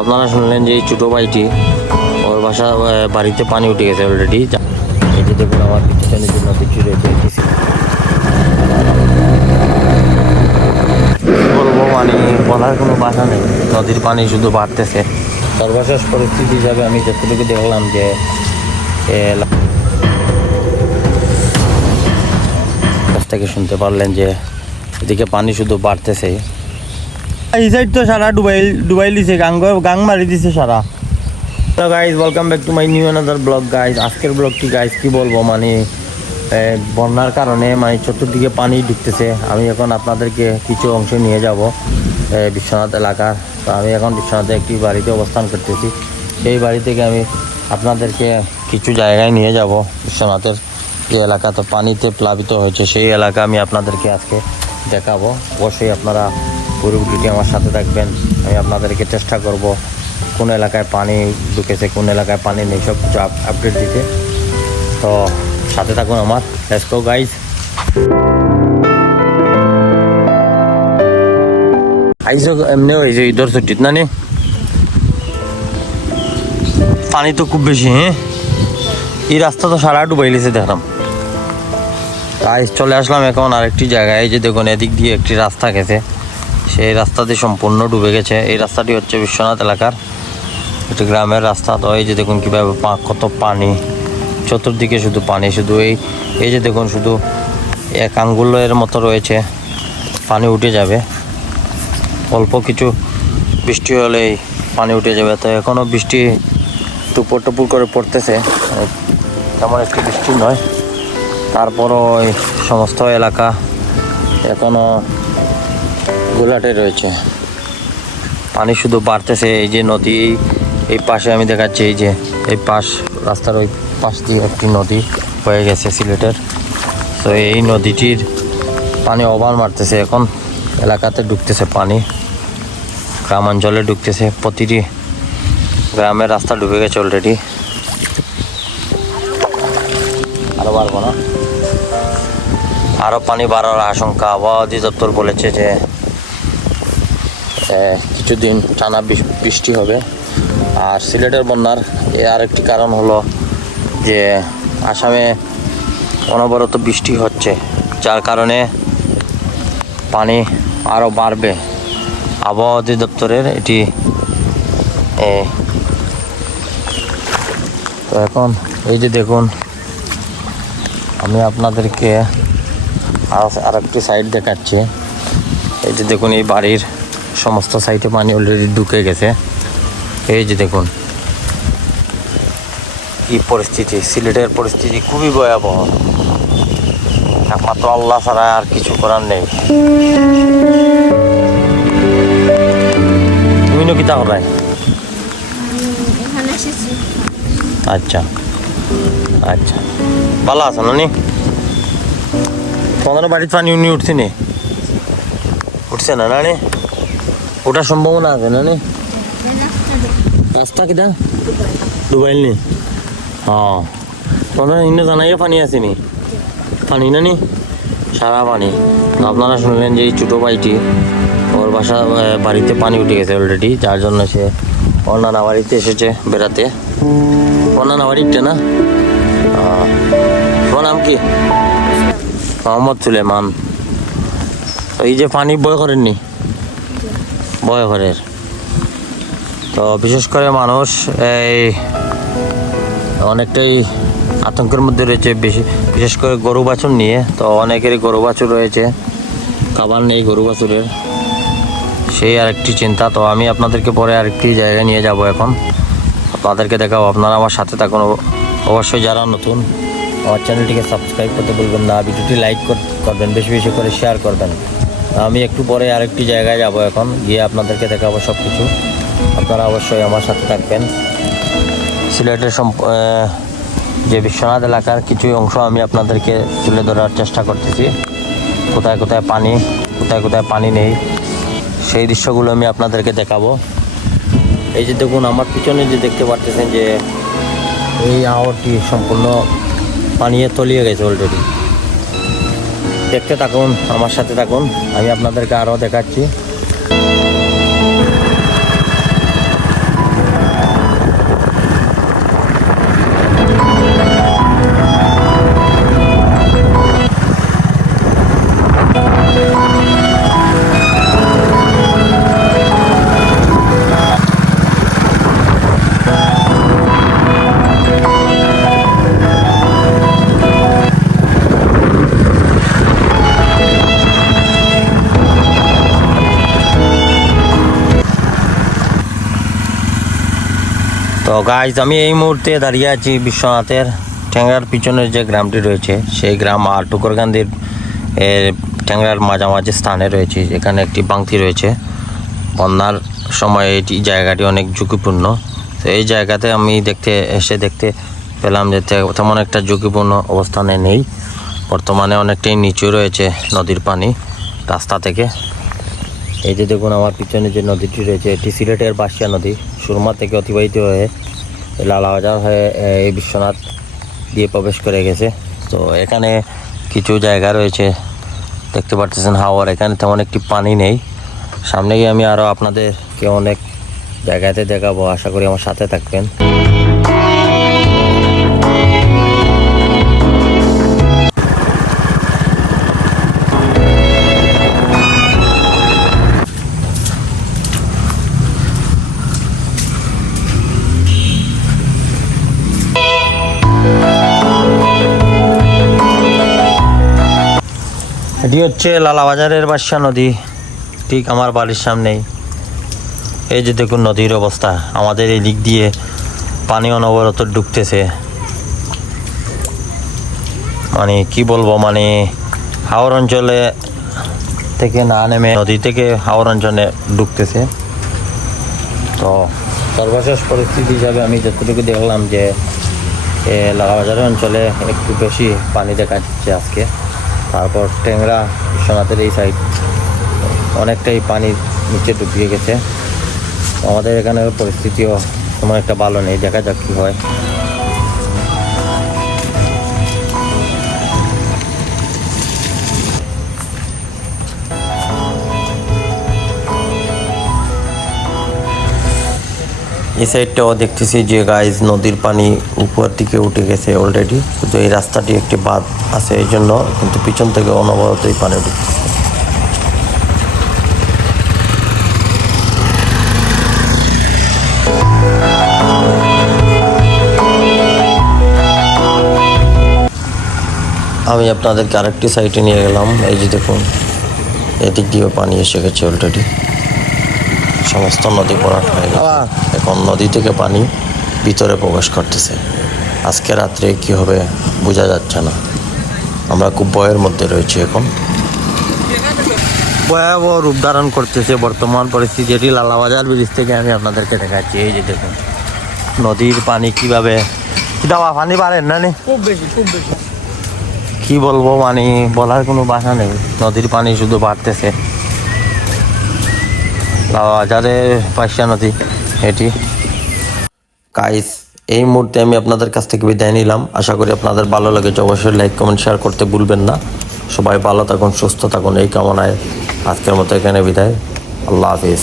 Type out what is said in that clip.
আপনারা শুনলেন যে এই ছোটো ভাইটি ওর বাসা বাড়িতে পানি উঠে গেছে অলরেডি যে দেখুন আমার পিছনের জন্য কিছু রয়েছে কিছু বলব মানে বলার কোনো বাসা নেই, নদীর পানি শুধু বাড়তেছে। সর্বশেষ পরিস্থিতি হিসাবে আমি যতটুকু দেখলাম যে থেকে শুনতে পারলেন যে, এদিকে পানি শুধু বাড়তেছে। এই সাইড তো সারা ডুবাই গাং গাং মারি সারা। তো guys welcome my new guys আজকের ব্লগটি গাইজ কি বলব মানে বন্যার কারণে মানে চতুর্দিকে পানি ঢুকতেছে। আমি এখন আপনাদেরকে কিছু অংশ নিয়ে যাব বিশ্বনাথ এলাকার। তো আমি এখন বিশ্বনাথে একটি বাড়িতে অবস্থান করতেছি। সেই বাড়ি থেকে আমি আপনাদেরকে কিছু জায়গায় নিয়ে যাব। বিশ্বনাথের যে এলাকা, তো পানিতে প্লাবিত হয়েছে, সেই এলাকা আমি আপনাদেরকে আজকে দেখাবো। অবশ্যই আপনারা পুরো ভিডিওটি আমার সাথে থাকবেন। আমি আপনাদেরকে চেষ্টা করব কোন এলাকায় পানি ঢুকেছে, কোন এলাকায় পানি নেই সব কিছু আপডেট দিতে। তো সাথে থাকুন আমার। লেটস গো গাইস আইসো এমনি হয়েছে ঈদর ছুটিত না নি? পানি তো খুব বেশি হ্যাঁ? এই রাস্তা তো সারা ডুবাইলেছে দেখলাম। তাই চলে আসলাম এখন আরেকটি জায়গায়। যে দেখুন, এদিক দিয়ে একটি রাস্তা গেছে। সেই রাস্তাটি সম্পূর্ণ ডুবে গেছে। এই রাস্তাটি হচ্ছে বিশ্বনাথ এলাকার একটি গ্রামের রাস্তা। তো এই যে দেখুন কীভাবে কত পানি। চতুর্দিকে শুধু পানি, শুধু এই এই যে দেখুন শুধু এক আঙ্গুলের মতো রয়েছে। পানি উঠে যাবে। অল্প কিছু বৃষ্টি হলেই পানি উঠে যাবে। তো এখনও বৃষ্টি টুপুর টুপুর করে পড়তেছে। তেমন একটি বৃষ্টি নয়। তারপরও সমস্ত এলাকা এখনও গোলাটে রয়েছে। পানি শুধু বাড়তেছে, এই যে নদী, এই পাশে আমি দেখাচ্ছি, এই যে, এই পাশ, রাস্তার ওই পাশ দিয়ে একটি নদী হয়ে গেছে সিলেটের। তো এই নদীটির পানি ওভার মারতেছে, এখন এলাকাতে ঢুকতেছে পানি। গ্রামাঞ্চলে ঢুকতেছে, প্রতিটি গ্রামের রাস্তা ডুবে গেছে অলরেডি আরও বাড়বো না। আরও পানি বাড়ার আশঙ্কা, আবহাওয়া অধিদপ্তর বলেছে যে কিছুদিন টানা বৃষ- বৃষ্টি হবে। আর সিলেটের বন্যার এ আরেকটি কারণ হলো যে আসামে অনবরত বৃষ্টি হচ্ছে, যার কারণে পানি আরও বাড়বে। আবহাওয়া অধিদপ্তরের এটি তো এখন এই যে দেখুন, আমি আপনাদেরকে আর- আরেকটি সাইড দেখাচ্ছি। এই যে দেখুন এই বাড়ির সমস্ত সাইডে পানি অলরেডি ঢুকে গেছে। এই যে দেখুন। কি পরিস্থিতি সিলেটের পরিস্থিতি খুবই ভয়াবহ। একমাত্র আল্লাহ ছাড়া আর কিছু করার নেই। তুমি নাকি তা এসেছি। আচ্ছা। আচ্ছা। ভালো আছো না নি তোমাদের বাড়িতে পানি উনি উঠছে নি? উঠছে না না নি ওটার সম্ভাবনা আছে না নি? রাস্তা কিটা? ডুবাইল নি? হ্যাঁ তোমাদের ইন্না জানাইও পানি আছে নি? পানি না নি? সারা পানি। আপনারা শুনলেন যে এই ছোটো ভাইটি ওর বাসা বাড়িতে পানি উঠে গেছে অলরেডি যার জন্য সে ওর নানা বাড়িতে এসেছে বেড়াতে। ওর নানা বাড়িটা না তোমার নাম কি? মোহাম্মদ সুলেমান। এই যে পানি বয় করেননি? বয় করের তো বিশেষ করে মানুষ এই অনেকটাই আতঙ্কের মধ্যে রয়েছে। বেশি বিশেষ করে গরু বাছুর নিয়ে। তো অনেকেরই গরু বাছুর রয়েছে। খাবার নেই গরু বাছুরের। সেই আরেকটি চিন্তা। তো আমি আপনাদেরকে পরে আরেকটি জায়গায় নিয়ে যাব এখন। আপনাদেরকে দেখাবো। আপনারা আমার সাথে থাকুন। অবশ্যই যারা নতুন, আমার চ্যানেলটিকে সাবস্ক্রাইব করতে বলবেন না। ভিডিওটি লাইক করবেন, বেশি বেশি করে শেয়ার করবেন। আমি একটু পরে আরেকটি জায়গায় যাব এখন। গিয়ে আপনাদেরকে দেখাবো সব কিছু আপনারা অবশ্যই আমার সাথে থাকবেন। সিলেটের যে বিশ্বনাথ এলাকার কিছু অংশ আমি আপনাদেরকে তুলে ধরার চেষ্টা করতেছি। কোথায় কোথায় পানি, কোথায় কোথায় পানি নেই, সেই দৃশ্যগুলো আমি আপনাদেরকে দেখাবো। এই যে দেখুন, আমার পিছনে যে দেখতে পারতেছেন যে এই আহরটি সম্পূর্ণ পানিয়ে তলিয়ে গেছে অলরেডি দেখতে থাকুন আমার সাথে থাকুন। আমি আপনাদেরকে আরও দেখাচ্ছি। তো গাইজ আমি এই মুহূর্তে দাঁড়িয়ে আছি বিশ্বনাথের ট্যাংরার পিছনের যে গ্রামটি রয়েছে, সেই গ্রাম আর এর ট্যাংরার মাঝামাঝি স্থানে রয়েছে এখানে একটি বাংতি রয়েছে। বন্যার সময় এটি জায়গাটি অনেক ঝুঁকিপূর্ণ। তো এই জায়গাতে আমি দেখতে, এসে দেখতে পেলাম যে তেমন একটা ঝুঁকিপূর্ণ অবস্থানে নেই। বর্তমানে অনেকটাই নিচু রয়েছে নদীর পানি রাস্তা থেকে। এই যে দেখুন, আমার পিছনে যে নদীটি রয়েছে, এটি সিলেটের বাসিয়া নদী। সুরমা থেকে অতিবাহিত হয়ে লালাবাজার হয়ে এই বিশ্বনাথ দিয়ে প্রবেশ করে গেছে। তো এখানে কিছু জায়গা রয়েছে, দেখতে পারতেছেন হাওয়ার। এখানে তেমন একটি পানি নেই। সামনে গিয়ে আমি আরও আপনাদেরকে অনেক জায়গাতে দেখাবো। আশা করি আমার সাথে থাকবেন। এটি হচ্ছে লালাবাজারের বাসা নদী। ঠিক আমার বাড়ির সামনেই। এই যে দেখুন নদীর অবস্থা। আমাদের এই দিক দিয়ে পানি অনবরত ঢুকতেছে মানে কি বলব মানে হাওর অঞ্চলে থেকে না নেমে নদী থেকে হাওর অঞ্চলে ঢুকতেছে তো সর্বশেষ পরিস্থিতি হিসাবে আমি যতটুকু দেখলাম যে, এ লাগাবাজারের অঞ্চলে একটু বেশি পানি দেখা যাচ্ছে আজকে। তারপর ট্যাংরা বিশ্বনাথের এই সাইড অনেকটাই পানির নিচে ডুবিয়ে গেছে। আমাদের এখানের পরিস্থিতিও তেমন একটা ভালো নেই। দেখা যাক কী হয়। এই সাইডটাও দেখতেছি যে গাইজ নদীর পানি উপর দিকে উঠে গেছে অলরেডি কিন্তু এই রাস্তাটি একটি বাদ আছে, এই জন্য কিন্তু পিছন থেকে অনবরতই পানি ঢুকতেছে। আমি আপনাদেরকে আরেকটি সাইডে নিয়ে গেলাম। এই যে দেখুন, এদিক দিয়েও পানি এসে গেছে অলরেডি সমস্ত নদী ভরাট হয়ে গেছে। এখন নদী থেকে পানি ভিতরে প্রবেশ করতেছে। আজকে রাত্রে কি হবে বোঝা যাচ্ছে না। আমরা খুব ভয়ের মধ্যে রয়েছি এখন। ভয়াবহ রূপ ধারণ করতেছে বর্তমান পরিস্থিতি। এটি লালাবাজার ব্রিজ থেকে আমি আপনাদেরকে দেখাচ্ছি। এই যে দেখুন নদীর পানি কীভাবে দাওয়া পানি পারেন না নি? খুব বেশি খুব বেশি। কি বলব মানে বলার কোনো ভাষা নেই। নদীর পানি শুধু বাড়তেছে। বাজারে পাইসা নদী, এটি। গাইস এই মুহূর্তে আমি আপনাদের কাছ থেকে বিদায় নিলাম। আশা করি আপনাদের ভালো লেগেছে। অবশ্যই লাইক কমেন্ট শেয়ার করতে ভুলবেন না। সবাই ভালো থাকুন, সুস্থ থাকুন। এই কামনায় আজকের মতো এখানে বিদায়। আল্লাহ হাফিজ।